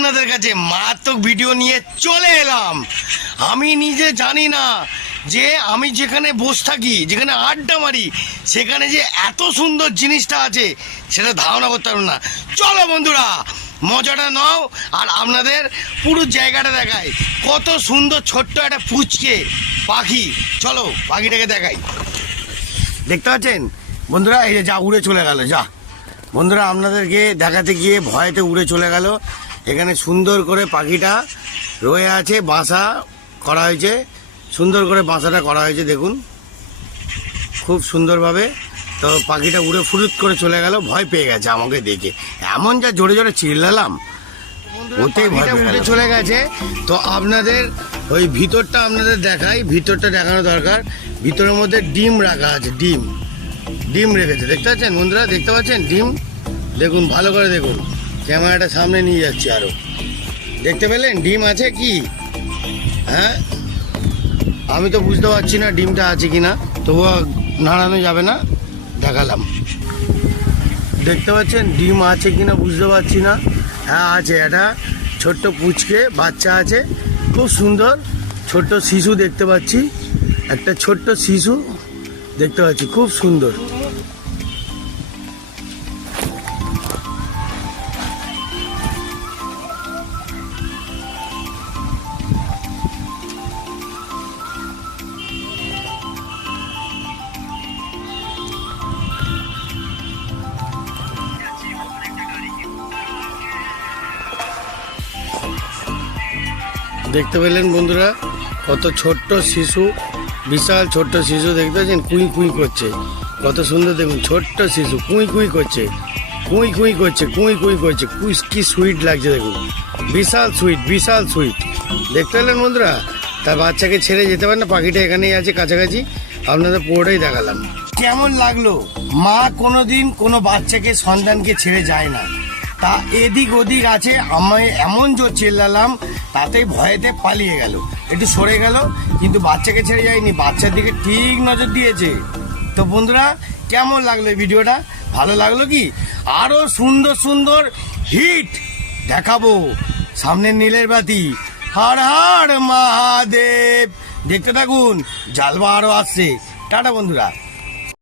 আপনাদের কাছে মারাত্মক ভিডিও নিয়ে চলে এলাম। আমি নিজে জানি না যে আমি যেখানে বসে থাকি, যেখানে আড্ডা মারি, সেখানে যে এত সুন্দর জিনিসটা আছে সেটা ধারণা করতে পারবো না। চলো বন্ধুরা, মজাটা নাও আর আপনাদের পুরো জায়গাটা দেখাই। কত সুন্দর ছোট্ট একটা পুচকে পাখি। চলো পাখিটাকে দেখাই। দেখতে পাচ্ছেন বন্ধুরা, এই যে যা উড়ে চলে গেল, যা বন্ধুরা আপনাদেরকে দেখাতে গিয়ে ভয়েতে উড়ে চলে গেল। এখানে সুন্দর করে পাখিটা রয়ে আছে, বাসা করা হয়েছে, সুন্দর করে বাসাটা করা হয়েছে দেখুন খুব সুন্দরভাবে। তো পাখিটা উড়ে ফুরুত করে চলে গেল, ভয় পেয়ে গেছে আমাকে দেখে, এমন যা জোরে জোরে চিল্লালাম ওতেই ভয় উড়ে চলে গেছে। তো আপনাদের ওই ভিতরটা আপনাদের দেখাই, ভিতরটা দেখানো দরকার। ভিতরের মধ্যে ডিম রাখা আছে, ডিম রেখেছে, দেখতে পাচ্ছেন বন্ধুরা, দেখতে পাচ্ছেন ডিম, দেখুন ভালো করে দেখুন, ক্যামেরাটা সামনে নিয়ে যাচ্ছি আরো, দেখতে পেলেন ডিম আছে কি? হ্যাঁ, আমি তো বুঝতে পারছি না ডিমটা আছে কিনা, তবুও নাড়ানো যাবে না, দেখালাম। দেখতে পাচ্ছেন ডিম আছে কিনা বুঝতে পারছি না। হ্যাঁ আছে, একটা ছোট্ট পুচকে বাচ্চা আছে, খুব সুন্দর ছোট্ট শিশু দেখতে পাচ্ছি, একটা ছোট্ট শিশু দেখতে পাচ্ছি, খুব সুন্দর। দেখতে পেলেন বন্ধুরা, কত ছোট্ট শিশু, বিশাল ছোট্ট শিশু, দেখতে পাচ্ছেন কুই কুই করছে, কত সুন্দর দেখুন, ছোট্ট শিশু কুই কুই করছে, কুই কুই করছে, কুই কুই করছে, কুই কি সুইট লাগছে দেখুন, বিশাল সুইট, বিশাল সুইট। দেখতে পেলেন বন্ধুরা, তার বাচ্চাকে ছেড়ে যেতে পারে না, পাখিটা এখানেই আছে কাছাকাছি, আপনাদের পুরোটাই দেখালাম। কেমন লাগলো? মা কোনোদিন কোনো বাচ্চাকে সন্তানকে ছেড়ে যায় না, তা এদিক ওদিক আছে, আমি এমন জোর চিল্লালাম তাতেই ভয়েতে পালিয়ে গেল, একটু সরে গেল, কিন্তু বাচ্চাকে ছেড়ে যায়নি, বাচ্চার দিকে ঠিক নজর দিয়েছে। তো বন্ধুরা, কেমন লাগলো এই ভিডিওটা? ভালো লাগলো কি? আরও সুন্দর সুন্দর হিট দেখাবো, সামনে নীলের বাতি, হর হর মহাদেব, দেখতে থাকুন, জালবা আরও আসছে। টাটা বন্ধুরা।